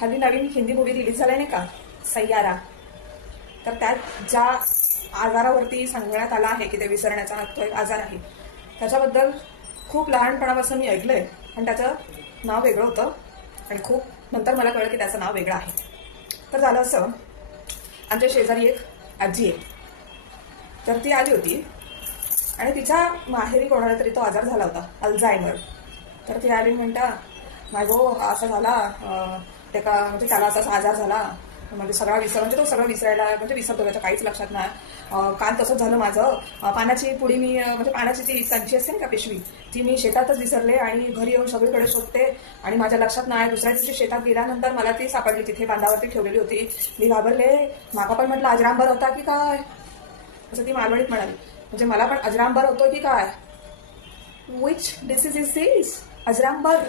हल्ली नवीन Hindi movie release झालाय नाही का, सय्यारा. तर त्यात ज्या आजारावरती सांगण्यात आला आहे की ते विसरण्याचा हा तो एक आजार आहे, त्याच्याबद्दल खूप लहानपणापासून मी ऐकलंय. पण त्याचं नाव वेगळं होतं आणि खूप नंतर मला कळलं की त्याचं नाव वेगळं आहे. तर झालं असं, आमच्या शेजारी एक आजी आहे. तर ती आली होती आणि तिच्या माहेरी कोणाला तरी तो आजार झाला होता, अल्झायमर. तर ती आली म्हणता, नाही गो असा झाला, म्हणजे त्याला असा आजार झाला, म्हणजे सगळा म्हणजे तो सगळं विसरायला म्हणजे विसरतो, त्याच्या काहीच लक्षात नाही. काल तसंच झालं माझं, पाण्याची पुडी मी म्हणजे पाण्याची ती संची असते ना का पिशवी, ती मी शेतातच विसरले आणि घरी येऊन सगळीकडे शोधते आणि माझ्या लक्षात नाही. दुसऱ्या दिवशी शेतात गेल्यानंतर मला ती सापडली, तिथे बांधावरती ठेवलेली होती. मी घाबरले. माका पण म्हटलं अजरांबर होता की काय, असं ती मालवणीत म्हणाली. म्हणजे मला पण अजरांबर होतो की काय. Which disease is this? अजरांबर,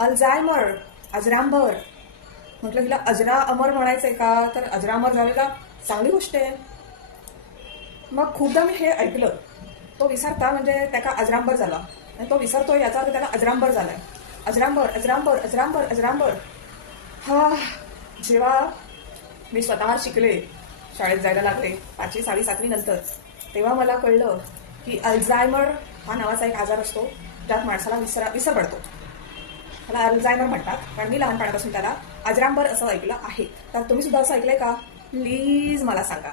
अल्झायमर, अजरांबर. म्हटलं हिला अजरा अमर म्हणायचंय का, तर अजरामर झालेला चांगली गोष्ट आहे. मग खूपदा मी हे ऐकलं, तो विसरता म्हणजे त्याला अजरांबर झाला आणि तो विसरतो याचा अर्थ त्याला अजरांबर झालाय. अजरांबर, अजरांबर, अजरांबर, अजरांबर. हा, जेव्हा मी स्वतः शिकले, शाळेत जायला लागले 5वी 6वी 7वी नंतर, तेव्हा मला कळलं की अल्झायमर हा नावाचा एक आजार असतो ज्यात माणसाला विसर पडतो. त्याला अल्झायमर म्हणतात, पण मी लहानपणापासून त्याला अजरांबर असं ऐकलं आहे. तर तुम्ही सुद्धा असं ऐकलंय का? प्लीज मला सांगा.